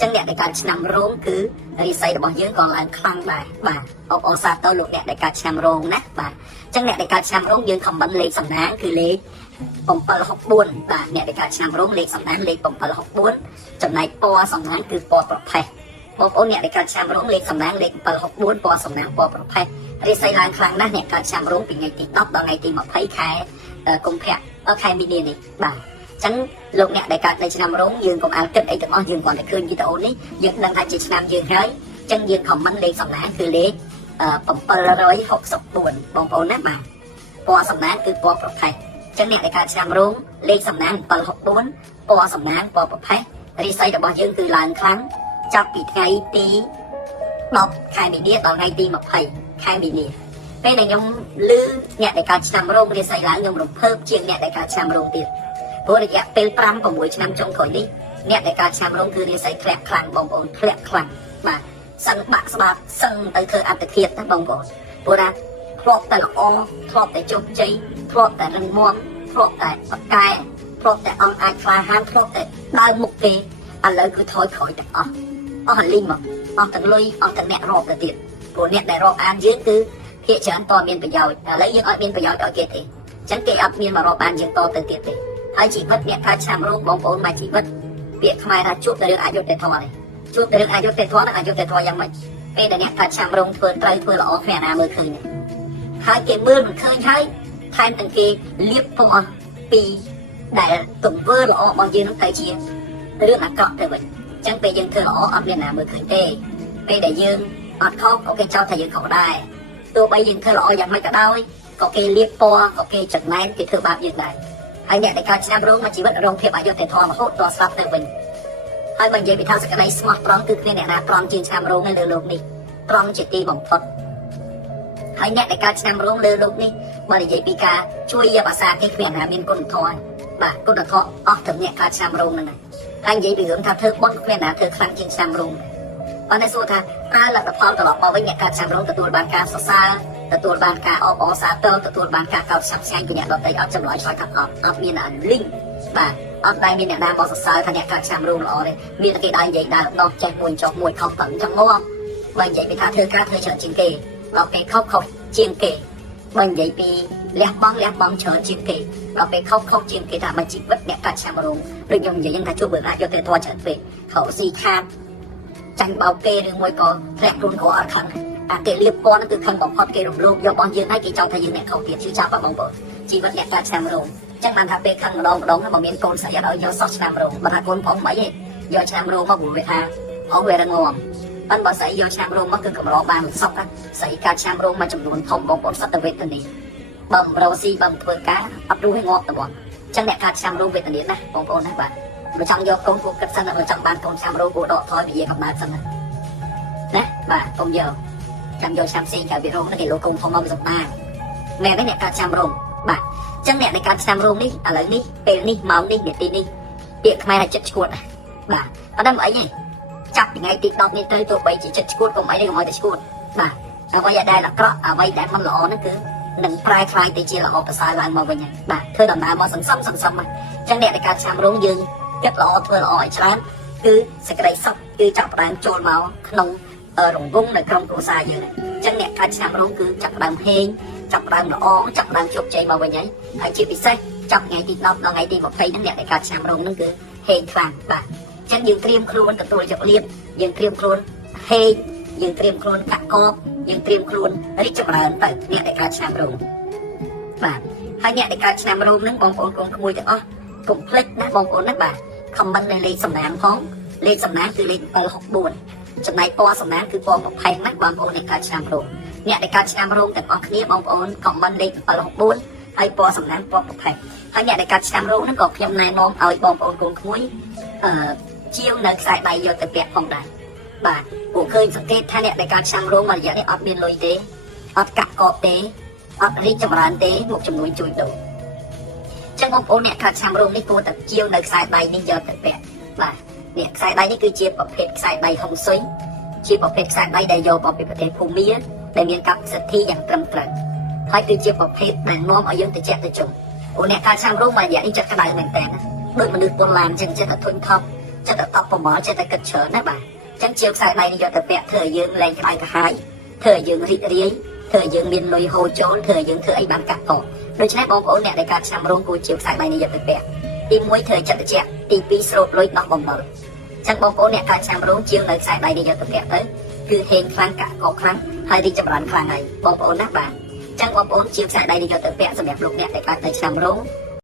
ចឹងអ្នកដែលកើតឆ្នាំរោងគឺរិស័យរបស់យើងក៏ឡើងខ្លាំងដែរបាទអបអរសាទរលោកអ្នកដែលកើតឆ្នាំរោងណាបាទចឹងអ្នកដែលកើតឆ្នាំរោងយើងខមមិនលេខសំណាងគឺលេខ764បាទអ្នកដែលកើតឆ្នាំរោងលេខសំណាងលេខ764ចំណែកពណ៌សំណាងគឺពណ៌ប្រផេះបងប្អូនអ្នកដែលកើតឆ្នាំរោងលេខសំណាងលេខ764ពណ៌សំណាងពណ៌ប្រផេះរិស័យឡើងខ្លាំងណាស់អ្នកកើតឆ្នាំរោងពីថ្ងៃទី10ដល់ថ្ងៃទី20ខែកុម្ភៈខែមីនានេះបាទចឹងលោកអ្នកដែលកើតនៅឆ្នាំរោងយើងកុំអាលគិតអីទាំងអស់យើងគ្រាន់តែឃើញវីដេអូនេះយើងដឹងថាជាឆ្នាំយើងហើយចឹងយើងខមមិនលេខសំណាងគឺលេខ764បងប្អូនណាបាទពណ៌សំណាងគឺពណ៌ប្រផេះចឹងអ្នកដែលកើតឆ្នាំរោងលេខសំណាង764ពណ៌សំណាងពណ៌ប្រផេះរិស័យរបស់យើងគឺឡើងខ្លាំងចាប់ពីថ្ងៃទី10ខែមីនាដល់ថ្ងៃទី20ខែមីនាពេលដែលខ្ញុំឮអ្នកដែលកើតឆ្នាំរោងរិស័យឡើងខ្ញុំរំភើបជាងអ្នកដែលកើតឆ្នាំរោងទៀតព្រោះរយៈពេល5-6ឆ្នាំចុងក្រោយនេះអ្នកដែលកើតឆ្នាំរោងគឺរាសីធ្លាក់ខ្លាំងបងប្អូនធ្លាក់ខ្លាំងបាទសឹងបាក់ស្បាតសឹងទៅធ្វើអត្តឃាតណាបងប្អូនព្រោះថាធ្លាប់តែល្អធ្លាប់តែជោគជ័យធ្លាប់តែរឹងមាំធ្លាប់តែបកកែធ្លាប់តែអង្គអាចខ្លាហានធ្លាប់តែដើរមុខគេឥឡូវគឺថយក្រោយទាំងអស់អស់លីងមកអស់ទាំងលុយអស់ទាំងអ្នករាប់ទៅទៀតព្រោះអ្នកដែលរាប់អានយើងគឺភាគច្រើនតមានប្រយោជន៍ឥឡូវយើងអត់មានប្រយោជន៍ដល់គេទេអញ្ចឹងគេអត់មានមករាប់អានយើងតទៅទៀតទេហើយជីវិតអ្នកកើតឆ្នាំរោងបងប្អូនមកជីវិតពាក្យខ្មែរថាជួបតែរឿងអយុត្តិធម៌នេះជួបតែរឿងអយុត្តិធម៌ហ្នឹងអយុត្តិធម៌យ៉ាងម៉េចពេលដែលអ្នកកើតឆ្នាំរោងធ្វើត្រូវធ្វើល្អគ្មានណាមើលឃើញហើយគេមើលមិនឃើញហើយថែមទាំងគេលៀបពណ៌ពីដែលទង្វើល្អរបស់យើងនឹងទៅជារឿងអាក្រក់ទៅវិញអញ្ចឹងពេលយើងធ្វើល្អអត់មានណាមើលឃើញទេពេលដែលយើងអត់ខុសក៏គេចោទថាយើងខុសដែរទោះបីយើងធ្វើល្អយ៉ាងម៉េចក៏ដោយក៏គេលៀបពណ៌ក៏គេចំណែនគេធ្វើបាបយើងដែរហើយអ្នកដែលកើតឆ្នាំរោងមកជីវិតរងភាពអយុត្តិធម៌រហូតដល់ស្លាប់ទៅវិញហើយបើនិយាយពីថាសក្តីស្មោះត្រង់គឺគ្មានអ្នកណាត្រង់ជាងឆ្នាំរោងនៅលើលោកនេះត្រង់ជាទីបំផុតហើយអ្នកដែលកើតឆ្នាំរោងលើលោកនេះបើនិយាយពីការជួយយកអាសាគេគ្មានអ្នកណាមានគុណធម៌បាទគុណធម៌អស់ទាំងអ្នកកើតឆ្នាំរោងហ្នឹងហើយនិយាយពីរឿងថាធ្វើបុណ្យគ្មានអ្នកណាធ្វើខ្លាំងជាងឆ្នាំរោងប៉ុន្តែសួរថាតើលទ្ធផលត្រឡប់មកវិញអ្នកកើតឆ្នាំរោងទទួលបានការសរសើរទទួលបានការអបអរសាទរទទួលបានការកោតសរសើរពីអ្នកដទៃអត់ចម្លើយឆ្លើយថាអត់មានអាលីងបាទអត់ដែលមានអ្នកណាមកសរសើរថាអ្នកកើតឆ្នាំរោងល្អទេមានតែគេដើរនិយាយដើរដោះចេះមួយចុះមួយខុសតឹងចឹងមកបើនិយាយពីថាធ្វើការធ្វើច្រើនជាងគេដល់ពេលខុសជាងគេបើនិយាយពីលះបង់ច្រើនជាងគេដល់ពេលខុសជាងគេថាបើជីវិតអ្នកកើតឆ្នាំរោងដូចខ្ញុំនិយាយថាជួបរឿងអយុត្តិធម៌ច្រើនពេកខុសស៊ីខាតចាញ់បោកគេឬមួយក៏ធ្លាក់ខ្លួនក៏អត់ខឹងអាគេលៀបពណ៌ហ្នឹងគឺខឹងបំផុតគេរំលោភយករបស់យើងហើយគេចង់ថាយើងអ្នកខុសទៀតជឿចាប់បងប្អូនជីវិតអ្នកកើតឆ្នាំរោងអញ្ចឹងបានថាពេលខឹងម្ដងហ្នឹងបើមានកូនស្រីអត់ឲ្យយកសោះឆ្នាំរោងបើថាកូនផងអីទេយកឆ្នាំរោងមកព្រោះវាថាអូវារងំប៉ុន្តែបើស្រីយកឆ្នាំរោងមកគឺកម្របានសក់ស្រីកើតឆ្នាំរោងមួយចំនួនធំបងប្អូនសត្វវេទនាបើមិនរកស៊ីបើមិនធ្វើការអត់រស់ឲ្យងាប់ទៅបងអញ្ចឹងអ្នកកើតឆ្នាំរោងវេទនាណាបងប្អូនណាបាទបើចង់យកកូនគួរគិតសិនបើចង់បានកូនឆ្នាំរោងគួរដកថយវិជាកំណើតសិនណាបាទកុំយកចាំយកឆ្នាំផ្សេងកើតវិរោងហ្នឹងគេលោកកូនធំមកសម្ដាមែនទេអ្នកកើតឆ្នាំរោងបាទអញ្ចឹងអ្នកដែលកើតឆ្នាំរោងនេះឥឡូវនេះពេលនេះម៉ោងនេះនាទីនេះពាក្យខ្មែរថាចិត្តឈួតបាទប៉ុន្តែមិនអីទេចាប់ពីថ្ងៃទី10នេះទៅទោះបីជាចិត្តឈួតកុំអីទេកុំឲ្យតែឈួតបាទអ្វីដែលអាក្រក់អ្វីដែលមិនល្អហ្នឹងគឺនឹងប្រែคลายទៅជាល្អប្រសើរឡើងមកវិញបាទធ្វើដំណើរមកសន្សំអញ្ចឹងអ្នកដែលកើតឆ្នាំរោងយើងគិតល្អធ្វើល្អឲ្យច្រើនគឺសេចក្តីសុខគឺចាប់ផ្ដើមចូលមកក្នុងរង្វង់នៅក្នុងគ្រួសារយើងអញ្ចឹងអ្នកកើតឆ្នាំរោងគឺចាប់ផ្ដើមហេងចាប់ផ្ដើមល្អចាប់ផ្ដើមជោគជ័យមកវិញហើយជាពិសេសចាប់ថ្ងៃទី10ដល់ថ្ងៃទី20ហ្នឹងអ្នកដែលកើតឆ្នាំរោងហ្នឹងគឺហេងខ្លាំងបាទអញ្ចឹងយើងត្រៀមខ្លួនទទួលយកលៀបយើងត្រៀមខ្លួនហេងយើងត្រៀមខ្លួនកាក់កបយើងត្រៀមខ្លួនរីកចម្រើនទៅអ្នកដែលកើតឆ្នាំរោងបាទហើយអ្នកដែលកើតឆ្នាំរោងហ្នឹងបងប្អូនកូនក្មួយទាំងអស់កុំភ្លេចណាបងប្អូនណាបាទខមមិននៅលេខសំណាងផងលេខសំណាងគឺលេខ764ចំណែកពណ៌សំណាងគឺពណ៌ប្រផេះណាបងប្អូនអ្នកកើតឆ្នាំរោងអ្នកដែលកើតឆ្នាំរោងទាំងអស់គ្នាបងប្អូនខមមិនលេខ764ហើយពណ៌សំណាងពណ៌ប្រផេះហើយអ្នកដែលកើតឆ្នាំរោងហ្នឹងក៏ខ្ញុំណែនាំឲ្យបងប្អូនកូនក្មួយជាវនៅខ្សែដៃយកទៅពាក់ផងដែរបាទពួកឃើញសង្កេតថាអ្នកដែលកើតឆ្នាំរោងមួយរយៈនេះអត់មានលុយទេអត់កាក់កបទេអត់រីកចម្រើនទេមុខជំនួយជួយដូរចឹងបងប្អូនអ្នកកើតឆ្នាំរោងនេះគួរតែជាវនៅខ្សែដៃនេះយកទៅពាក់បាទនេះខ្សែដៃនេះគឺជាប្រភេទខ្សែដៃហុងស៊ុយជាប្រភេទខ្សែដៃដែលយកមកពីប្រទេសភូមាដែលមានកម្មសិទ្ធិយ៉ាងត្រឹមត្រូវហើយគឺជាប្រភេទដែលនាំឲ្យយើងទៅជាក់ទៅជុំអូអ្នកកើតឆ្នាំរោងមួយរយៈនេះចិត្តក្តៅមែនតើដូចមនុស្សពលឡានចឹងចិត្តតែធុញថប់ ចិត្តតែតបប្រមល់ចិត្តតែគិតច្រើនណាបាទចឹងជាវខ្សែដៃនេះយកទៅពាក់ធ្វើឲ្យយើងលែងក្តៅក្រហាយធ្វើឲ្យយើងរីករាយធ្វើឲ្យយើងមានលុយហូរចូលធ្វើឲ្យយើងធ្វើអីបានកាត់តដូច្នេះបងប្អូនអ្នកដែលកើតឆ្នាំរោងគួរជាវខ្សែដៃនេះយកទៅពាក់ទី1ធ្វើឲ្យចិត្តត្រជាក់ទី2ស្រោតលុយដោះបំណុលចឹងបងប្អូនអ្នកកើតឆ្នាំរោងជាវនៅខ្សែដៃនេះយកទៅពាក់ទៅគឺហេងខ្លាំងកាក់កខ្លាំងហើយរីកចម្រើនខ្លាំងហើយបងប្អូនណាបាទចឹងបងប្អូនជាវខ្សែដៃនេះយកទៅពាក់សម្រាប់លោកអ្នកដែលកើតនៅឆ្នាំរោង